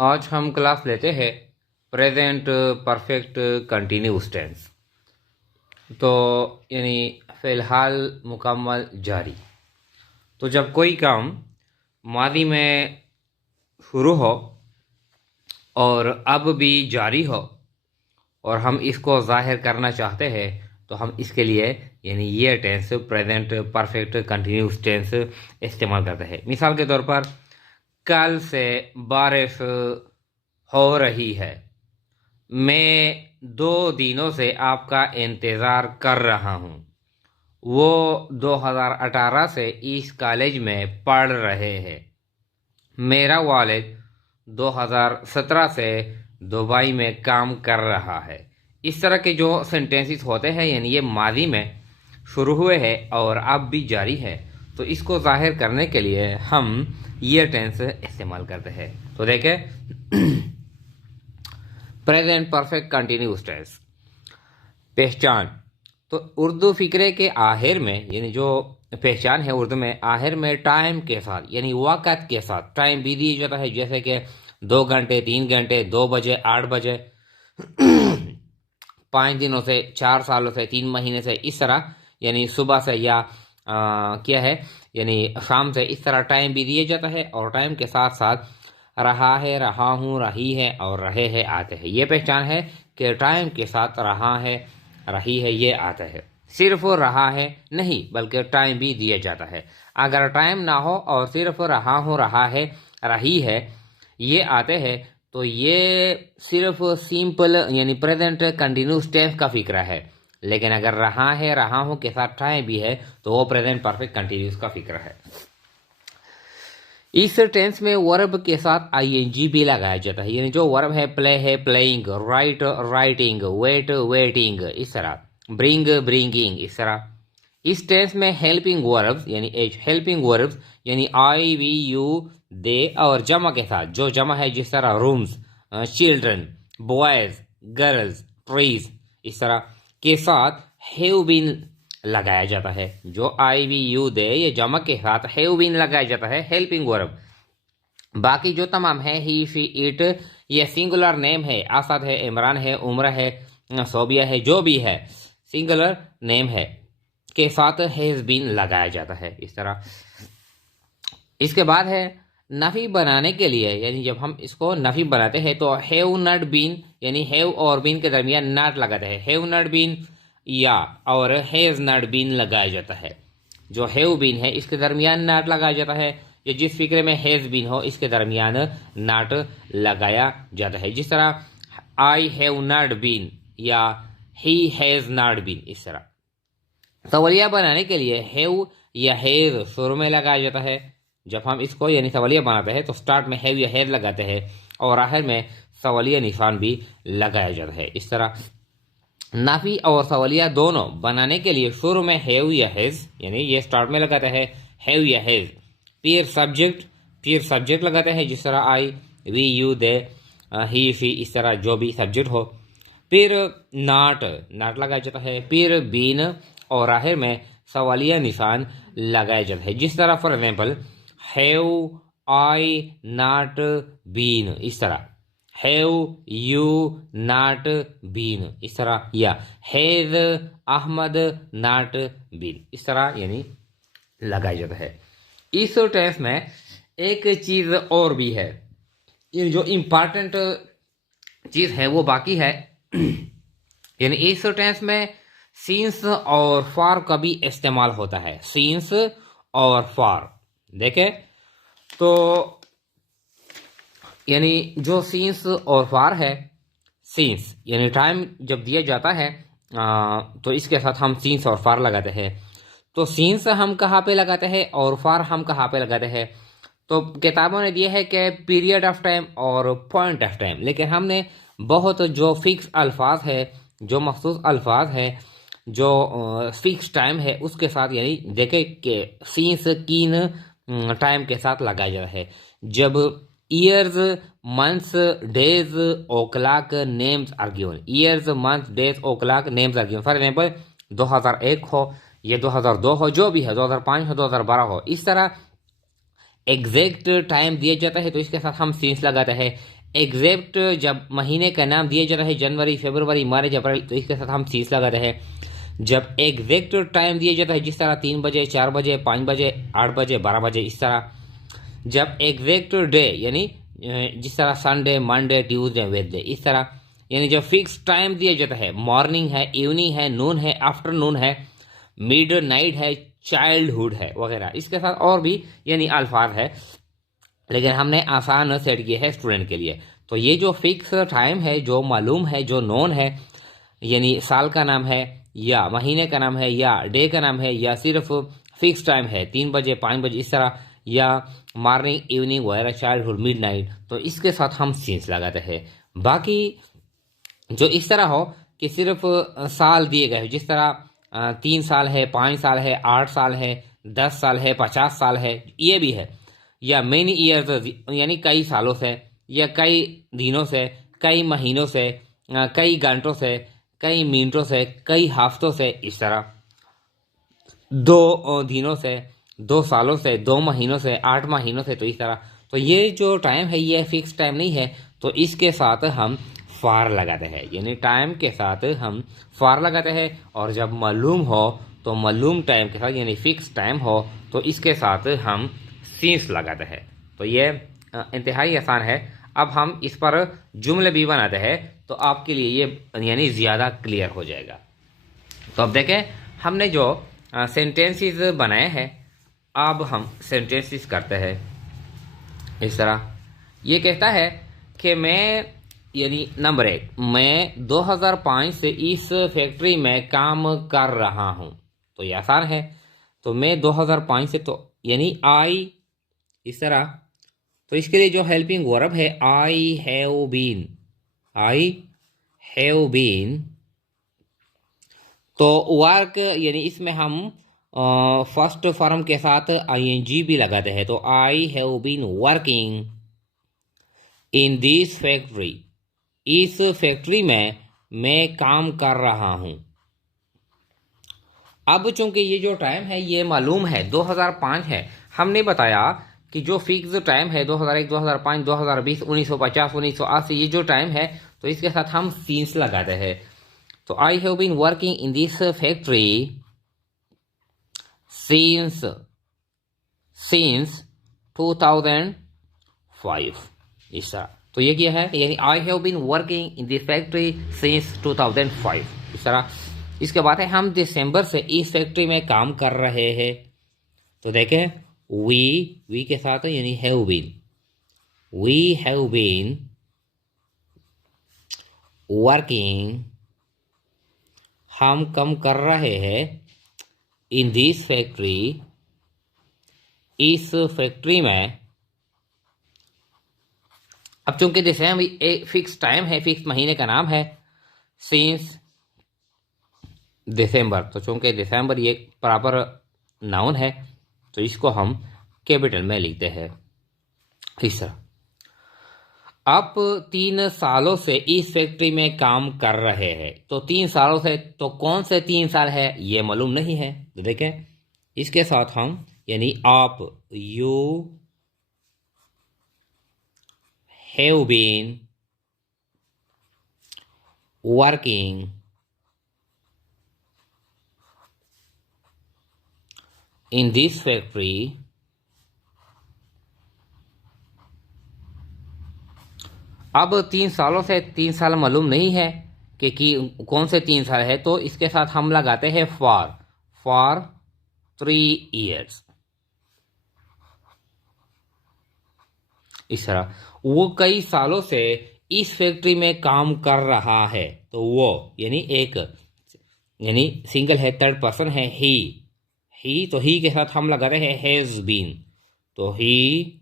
आज हम क्लास लेते हैं प्रेजेंट परफेक्ट कंटिन्यूस टेंस। तो यानी फ़िलहाल मुकम्मल जारी। तो जब कोई काम मादी में शुरू हो और अब भी जारी हो और हम इसको ज़ाहिर करना चाहते हैं तो हम इसके लिए यानी ये tense present perfect continuous tense इस्तेमाल करते हैं। मिसाल के तौर पर कल से बारिश हो रही है। मैं 2 दिनों से आपका इंतज़ार कर रहा हूँ। वो 2018 से इस कॉलेज में पढ़ रहे हैं। मेरा वालिद 2017 से दुबई में काम कर रहा है। इस तरह के जो सेंटेंसेस होते हैं यानी ये माजी में शुरू हुए हैं और अब भी जारी है, तो इसको जाहिर करने के लिए हम ये टेंस इस्तेमाल करते हैं। तो देखें प्रेजेंट परफेक्ट कंटिन्यूस टेंस। पहचान। तो उर्दू फिक्रे के आखिर में यानी जो पहचान है उर्दू में आखिर में टाइम के साथ यानी वक़्त के साथ टाइम भी दिया जाता है, जैसे कि 2 घंटे 3 घंटे 2 बजे 8 बजे 5 दिनों से 4 सालों से 3 महीने से, इस तरह यानी सुबह से या क्या है यानी शाम से, इस तरह टाइम भी दिया जाता है। और टाइम के साथ साथ रहा है, रहा हूँ, रही है और रहे हैं आते हैं। ये पहचान है कि टाइम के साथ रहा है, रही है ये आता है। सिर्फ रहा है नहीं बल्कि टाइम भी दिया जाता है। अगर टाइम ना हो और सिर्फ रहा हूँ, रहा है, रही है ये आते हैं तो ये सिर्फ सिंपल यानी प्रेजेंट कंटिन्यूस टेंस का फिक्रा है। लेकिन अगर रहा है, रहा हूँ के साथ टाइम भी है तो वो प्रेजेंट परफेक्ट कंटिन्यूस का फिक्रा है। इस टेंस में वर्ब के साथ आईएनजी भी लगाया जाता है, यानी जो वर्ब है प्ले है playing, write writing, wait waiting, इस तरह ब्रिंग ब्रिंगिंग, इस तरह। इस टेंस में हेल्पिंग वर्ब्स यानी एज हेल्पिंग वर्ब्स यानी आई वी यू दे और जमा के साथ जो जमा है, जिस तरह rooms, children, boys, girls, trees, इस तरह के साथ हैव बीन लगाया जाता है। जो आई वी यू दे ये जमा के साथ हैव बीन लगाया जाता है हेल्पिंग वर्ब। बाकी जो तमाम है ही शी इट ये सिंगुलर नेम है, आसाद है, इमरान है, उम्र है, सोबिया है, जो भी है सिंगुलर नेम है के साथ हैज बीन लगाया जाता है, इस तरह। इसके बाद है नफी बनाने के लिए, यानी जब हम इसको नफी बनाते हैं तो हैव नॉट बीन यानी हैव और बीन के दरमियान नॉट लगाते हैं। हैव नॉट बीन या और हैज नॉट बीन लगाया जाता है। जो हैव बीन है इसके दरमियान नॉट लगाया जाता है, या जिस फिक्रे में हैज बीन हो इसके दरमियान नॉट लगाया जाता है। जिस तरह आई हैव नॉट बीन या ही हैज नॉट बीन, इस तरह। सवालिया बनाने के लिए हैव या हैज शुरू में लगाया जाता है। जब हम इसको यानी सवालिया बनाते हैं तो स्टार्ट में हैव या हैज लगाते हैं और आखिर में सवालिया निशान भी लगाया जाता है, इस तरह। नाफी और सवालिया दोनों बनाने के लिए शुरू में हैव या हैज यानी ये स्टार्ट में लगाते हैं हैव या हैज। फिर सब्जेक्ट लगाते हैं, जिस तरह I we you they he she, इस तरह जो भी सब्जेक्ट हो। फिर नाट लगाया जाता है, फिर बीन और आखिर में सवालिया निशान लगाया जाता है। जिस तरह for example have I not been, इस तरह हैव यू नॉट बीन, इस तरह। या हैज अहमद नॉट बीन, इस तरह यानी लगाया जाता है। इस टेंस में एक चीज और भी है, ये जो इम्पॉर्टेंट चीज है वो बाकी है। यानी इस टेंस में सीन्स और फॉर का भी इस्तेमाल होता है। सीन्स और फॉर देखे तो यानी जो सीन्स और फॉर है, सीन्स यानी टाइम जब दिया जाता है तो इसके साथ हम सीन्स और फॉर लगाते हैं। तो सीन्स हम कहाँ पे लगाते हैं और फॉर हम कहाँ पे लगाते हैं? तो किताबों ने दिया है कि पीरियड ऑफ टाइम और पॉइंट ऑफ टाइम, लेकिन हमने बहुत जो फिक्स अल्फाज है, जो मखसूस अल्फाज है, जो फिक्स टाइम है उसके साथ यानी देखे कि सीन्स किन टाइम के साथ लगाया जाता है। जब years months days o'clock names are given, years months days o'clock names are given. For example 2001 हो, ये 2002 हो, जो भी है 2005 हो, 2012 हो, इस तरह एग्जैक्ट टाइम दिया जाता है तो इसके साथ हम सीन्स लगाते हैं। एग्जैक्ट जब महीने का नाम दिया जाता है जनवरी, फरवरी, मार्च, अप्रैल, तो इसके साथ हम सींस लगाते हैं। जब एग्जैक्ट टाइम दिया जाता है जिस तरह 3 बजे, 4 बजे, 5 बजे, 8 बजे, 12 बजे, इस तरह। जब एग्जैक्ट डे यानी जिस तरह संडे, मंडे, ट्यूसडे, वेडनेसडे, इस तरह, यानी जब फिक्स टाइम दिया जाता है, मॉर्निंग है, इवनिंग है, नून है, आफ्टरनून है, मिड नाइट है, चाइल्डहुड है वगैरह, इसके साथ और भी यानी अल्फाज है, लेकिन हमने आसान सेट किया है स्टूडेंट के लिए। तो ये जो फिक्स टाइम है, जो मालूम है, जो नोन है, यानी साल का नाम है या महीने का नाम है या डे का नाम है या सिर्फ फिक्स टाइम है 3 बजे, 5 बजे, इस तरह, या मॉर्निंग, इवनिंग वगैरह, चाइल्डहुड, मिड नाइट, तो इसके साथ हम सीन्स लगाते हैं। बाकी जो इस तरह हो कि सिर्फ साल दिए गए हो, जिस तरह 3 साल है, 5 साल है, 8 साल है, 10 साल है, 50 साल है, ये भी है, या मेनी ईयर्स यानी कई सालों से, या कई दिनों से, कई महीनों से, कई घंटों से, कई मिनटों से, कई हफ्तों से, इस तरह 2 दिनों से, 2 सालों से, 2 महीनों से, 8 महीनों से, तो इस तरह। तो ये जो टाइम है ये फिक्स टाइम नहीं है, तो इसके साथ हम फार लगाते हैं, यानी टाइम के साथ हम फार लगाते हैं। और जब मालूम हो तो मालूम टाइम के साथ यानी फिक्स टाइम हो तो इसके साथ हम सीन्स लगाते हैं। तो ये इंतहाई आसान है। अब हम इस पर जुमले भी बनाते हैं तो आपके लिए ये यानी ज़्यादा क्लियर हो जाएगा। तो अब देखें, हमने जो सेंटेंसेस बनाए हैं, अब हम सेंटेंसेस करते हैं इस तरह। ये कहता है कि मैं, यानी नंबर 1, मैं 2005 से इस फैक्ट्री में काम कर रहा हूँ। तो ये आसान है। तो मैं 2005 से, तो यानी आई, इस तरह। तो इसके लिए जो हेल्पिंग वर्ब है I have been, I have been. तो वर्क यानी इसमें हम फर्स्ट फॉर्म के साथ आईएनजी भी लगाते हैं। तो I have been working in this factory, इस फैक्ट्री में मैं काम कर रहा हूं। अब चूंकि ये जो टाइम है ये मालूम है 2005 है, हमने बताया कि जो फिक्स टाइम है 2001, 2005, 2020, 1950, 1980, ये जो टाइम है, तो इसके साथ हम सीन्स लगाते हैं। तो I have been working in this factory since 2005, इस तरह। तो ये क्या है, यानी I have been working in this factory since 2005, इस तरह। इसके बाद है हम दिसंबर से इस फैक्ट्री में काम कर रहे हैं। तो देखें, वी के साथ है यानी have been, we have been working, हम काम कर रहे हैं, इन दिस फैक्ट्री, इस फैक्ट्री में। अब चूंकि दिसंबर एक फिक्स टाइम है, फिक्स महीने का नाम है सिंस दिसंबर, तो चूंकि दिसंबर ये प्रॉपर नाउन है तो इसको हम कैपिटल में लिखते हैं इस तरह। आप 3 सालों से इस फैक्ट्री में काम कर रहे हैं। तो 3 सालों से, तो कौन से 3 साल है ये मालूम नहीं है। तो देखें, इसके साथ हम यानी आप, you have been working in this factory, अब 3 सालों से 3 साल मालूम नहीं है कि कौन से 3 साल है, तो इसके साथ हम लगाते हैं फॉर 3 years, इस तरह। वो कई सालों से इस फैक्ट्री में काम कर रहा है। तो वो यानी एक, यानी सिंगल है, थर्ड पर्सन है, ही, तो ही के साथ हम लगाते हैं हैज बीन। तो he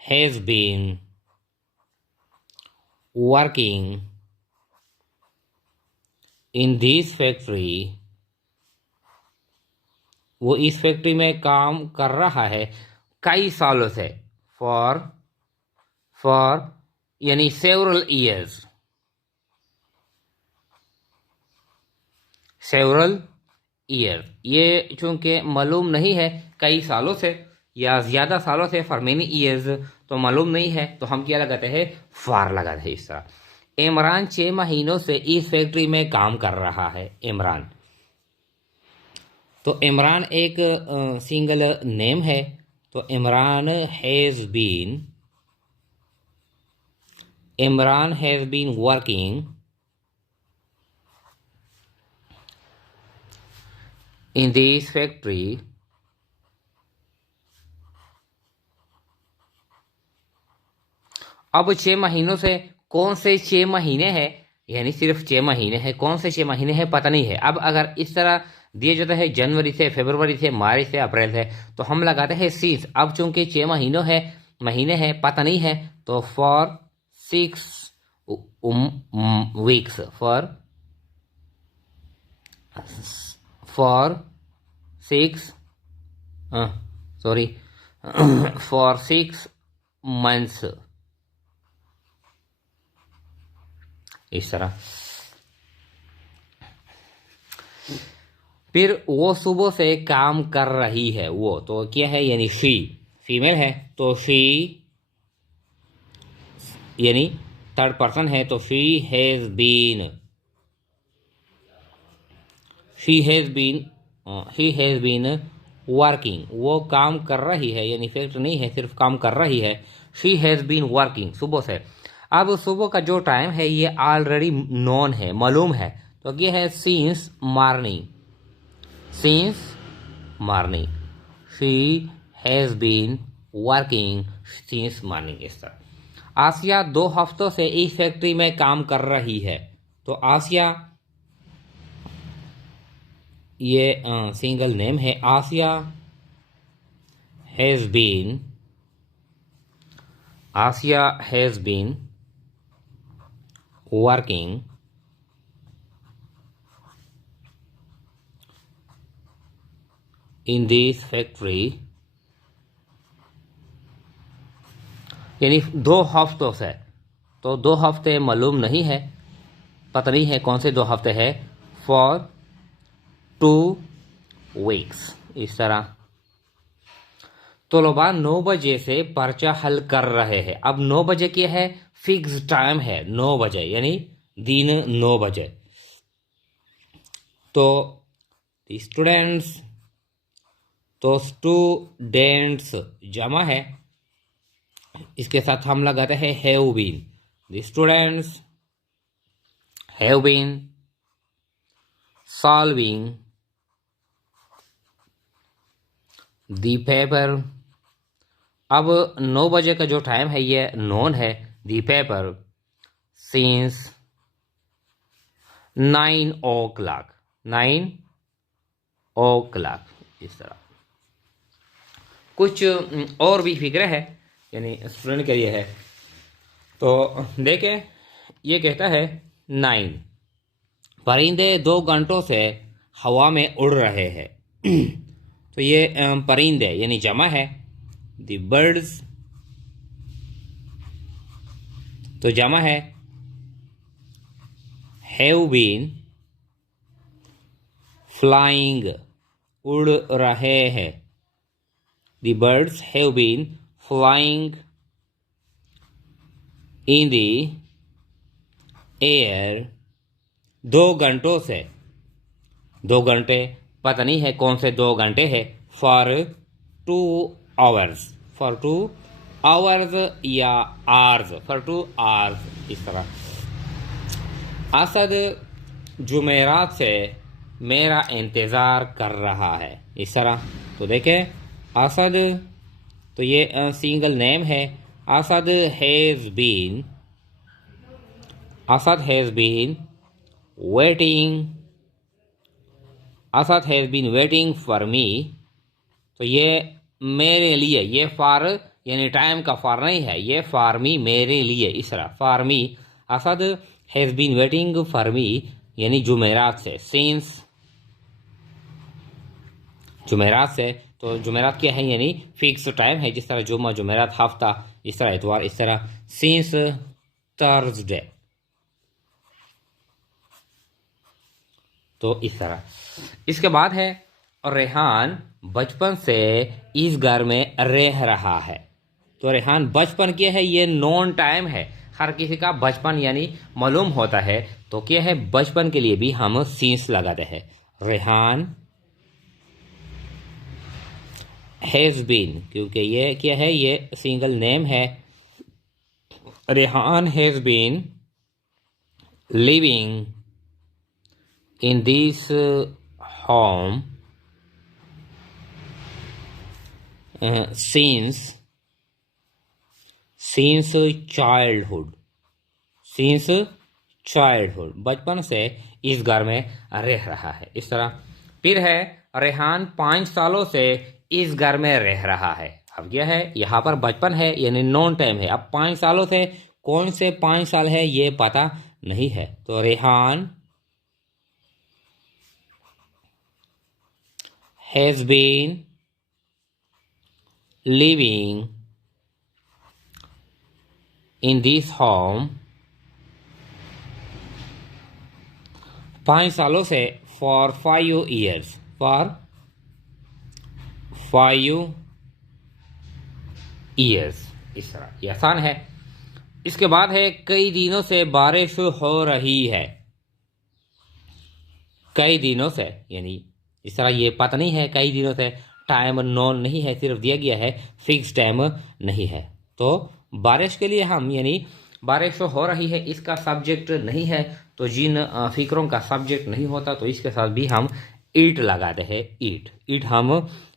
has been working in this factory, वो इस फैक्ट्री में काम कर रहा है कई सालों से। फॉर यानी सेवरल ईयर्स, सेवरल ईयर। ये चूंकि मालूम नहीं है कई सालों से या ज़्यादा सालों से, फॉर मेनी ईयर्स, तो मालूम नहीं है, तो हम क्या लगाते हैं, फॉर लगाते हैं इस तरह। इमरान 6 महीनों से इस फैक्ट्री में काम कर रहा है। इमरान, तो इमरान एक सिंगल नेम है, तो Imran has been working in this factory अब 6 महीनों से कौन से 6 महीने हैं, यानी सिर्फ 6 महीने हैं, कौन से 6 महीने हैं पता नहीं है। अब अगर इस तरह दिया जाता है जनवरी से, फरवरी से, मार्च से, अप्रैल से, तो हम लगाते हैं सिंस। अब चूंकि 6 महीने हैं पता नहीं है, तो for 6 weeks, for 6 for 6 months, इस तरह। फिर वो सुबह से काम कर रही है, वो तो क्या है, यानी शी, फीमेल है, तो शी यानी थर्ड पर्सन है, तो शी हैज बीन वर्किंग, वो काम कर रही है, यानी फैक्ट नहीं है, सिर्फ काम कर रही है। शी हैज बीन वर्किंग, सुबह से। अब सुबह का जो टाइम है ये ऑलरेडी नोन है, मालूम है, तो ये है since morning, she has been working since morning, इस तरह। आसिया 2 हफ्तों से इस फैक्ट्री में काम कर रही है, तो आसिया ये सिंगल नेम है। Asiya has been working in this factory, यानी 2 हफ्तों से, तो 2 हफ्ते मालूम नहीं है, पता नहीं है कौन से 2 हफ्ते है, फॉर 2 वीक्स, इस तरह। तलबा 9 बजे से पर्चा हल कर रहे हैं। अब 9 बजे क्या है, फिक्स टाइम है, 9 बजे, यानी दिन 9 बजे। तो स्टूडेंट्स जमा है, इसके साथ हम लगाते हैं have been. The students have been solving the paper. अब 9 बजे का जो टाइम है ये नोन है, द पेपर सिंस 9 o'clock, इस तरह। कुछ और भी फिक्र है, यानी स्टूडेंट के लिए है, तो देखें, ये कहता है 9 परिंदे 2 घंटों से हवा में उड़ रहे हैं। तो ये परिंदे यानी जमा है, द बर्ड्स, तो जमा है हैव बीन फ्लाइंग, उड़ रहे हैं। The birds have been flying in the air 2 घंटों से, 2 घंटे पता नहीं है कौन से 2 घंटे है, फॉर 2 आवर्स, या आवर्स, फॉर 2 आवर्स, इस तरह। असद जुमेरात से मेरा इंतज़ार कर रहा है, इस तरह। तो देखें असद, तो ये सिंगल नेम है। Asad has been waiting for me, तो ये मेरे लिए, ये फॉर यानी टाइम का फॉर नहीं है, ये फॉर मी, मेरे लिए, इस तरह, for me. Asad has been waiting for me, यानी जुमेरात से, सिंस जुमेरात से। तो जुमेरात क्या है, यानी फिक्स टाइम है, जिस तरह जुम्मा, जुमेरात, हफ्ता, इस तरह इतवार, इस तरह। सिंस थर्सडे, तो इस तरह। इसके बाद है रेहान बचपन से इस घर में रह रहा है। तो रेहान बचपन क्या है, ये नॉन टाइम है, हर किसी का बचपन यानी मालूम होता है। तो क्या है, बचपन के लिए भी हम सींस लगाते हैं। रेहान हैज़ बीन, क्योंकि ये क्या है, ये सिंगल नेम है। Rehan has been living in this home since childhood, since childhood, बचपन से इस घर में रह रहा है, इस तरह। फिर है रेहान 5 सालों से इस घर में रह रहा है। अब क्या है, यहाँ पर बचपन है यानी नॉन टाइम है। अब 5 सालों से कौन से 5 साल है ये पता नहीं है। तो Rehan has been living in this home 5 सालों से, फॉर 5 ईयर्स, फॉर 5 ईयर्स, इस तरह। ये आसान है। इसके बाद है कई दिनों से बारिश हो रही है। कई दिनों से यानी इस तरह, ये पता नहीं है कई दिनों से, टाइम नॉन नहीं है, सिर्फ दिया गया है, फिक्स टाइम नहीं है। तो बारिश के लिए हम यानी बारिश हो रही है, इसका सब्जेक्ट नहीं है, तो जिन फिक्रों का सब्जेक्ट नहीं होता तो इसके साथ भी हम ईट लगाते हैं। ईट ईट हम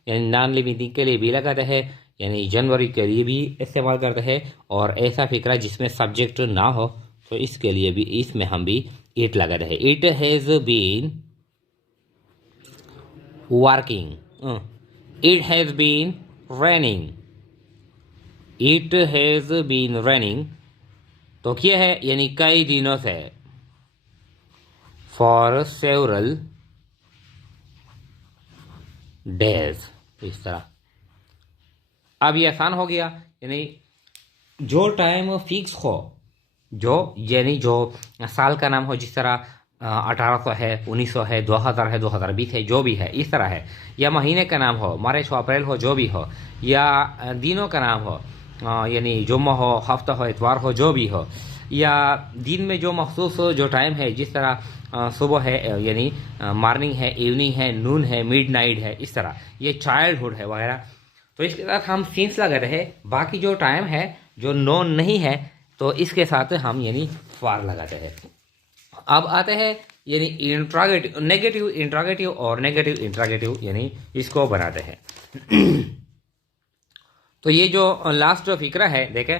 यानी नॉन लिविंग थिंग के लिए भी लगाते हैं, यानी जनवरी के लिए भी इस्तेमाल करते हैं। और ऐसा फिक्रा जिसमें सब्जेक्ट ना हो तो इसके लिए भी, इसमें हम भी ईट लगाते हैं। It has been working, it has been running, it has been running, तो क्या है यानी कई दिनों से, फॉर सेवरल डेज, इस तरह। अब ये आसान हो गया, यानी जो टाइम फिक्स हो, जो यानी जो साल का नाम हो, जिस तरह 1800 है, 1900 है, 2000 है, 2020 है, जो भी है इस तरह है। या महीने का नाम हो, मार्च हो, अप्रैल हो, जो भी हो। या दिनों का नाम हो, यानी जुम्मा हो, हफ्ता हो, इतवार हो, जो भी हो। या दिन में जो मखसूस हो, जो टाइम है, जिस तरह सुबह है यानी मॉर्निंग है, इवनिंग है, नून है, मिडनाइट है, इस तरह। ये चाइल्डहुड है वगैरह। तो इसके साथ हम सीन्स लगाते हैं। बाकी जो टाइम है जो नॉन नहीं है तो इसके साथ हम यानी फॉर लगाते हैं। अब आते हैं यानी इंट्रोगेटिव, नेगेटिव इंट्रोगेटिव और नेगेटिव इंट्रोगेटिव, यानी इसको बनाते हैं। तो ये जो लास्ट फिक्रा है देखें,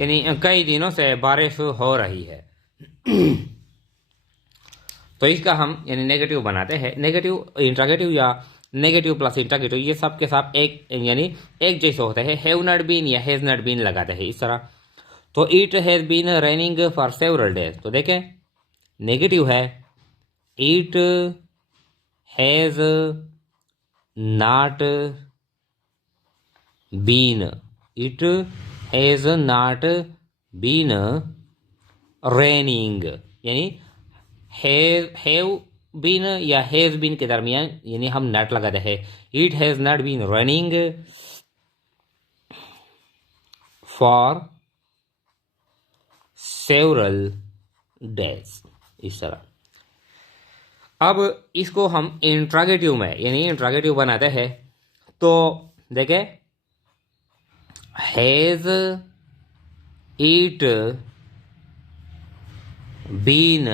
यानी कई दिनों से बारिश हो रही है। तो इसका हम यानी नेगेटिव बनाते हैं। नेगेटिव इंट्रोगेटिव या नेगेटिव प्लस इंट्रोगेटिव ये सब के साथ एक यानी एक जैसे होते हैं। हैव नॉट बीन या हैज नॉट बीन लगाते हैं इस तरह। तो it has been raining for several days, तो देखें नेगेटिव है, it has not been, it has not been raining, यानी हैव बीन या हैज बीन के दरमियान यानी हम नॉट लगाते हैं। It has not been running for several days, इस तरह। अब इसको हम इंट्रोगेटिव में यानी इंट्रोगेटिव बनाते हैं। तो देखें, has it been,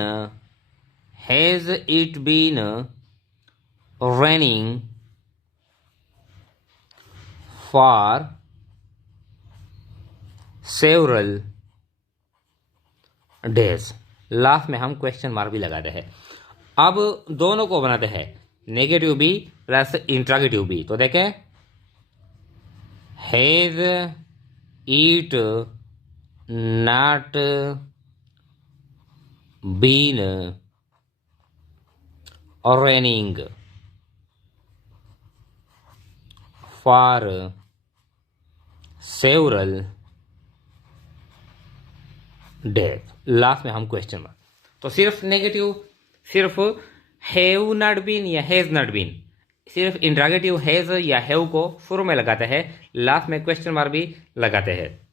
has it been raining for several days। Last में हम क्वेश्चन मार्क भी लगाते हैं। अब दोनों को बनाते हैं, नेगेटिव भी प्लस इंट्रोगेटिव भी। तो देखें, has it not been raining for several days। Last में हम क्वेश्चन मार्क। तो सिर्फ नेगेटिव, सिर्फ हैव नॉट बीन या हैज नॉट बीन, सिर्फ इंट्रागेटिव हैज़ या हैव को शुरू में लगाते हैं, लास्ट में क्वेश्चन मार्क भी लगाते हैं।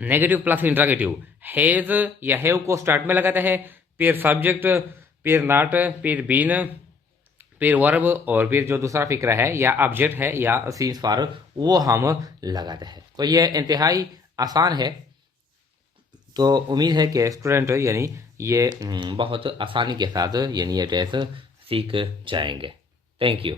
नेगेटिव प्लस इंट्रागेटिव, हैज़ या हैव को स्टार्ट में लगाते हैं, फिर सब्जेक्ट, फिर नॉट, फिर बीन, फिर वर्ब, और फिर जो दूसरा फिक्रा है या ऑब्जेक्ट है या सीन्स फॉर वो हम लगाते हैं। तो ये इंतहाई आसान है। तो उम्मीद है कि स्टूडेंट यानी ये बहुत आसानी के साथ यानी ये टेस्ट सीख जाएंगे। Thank you.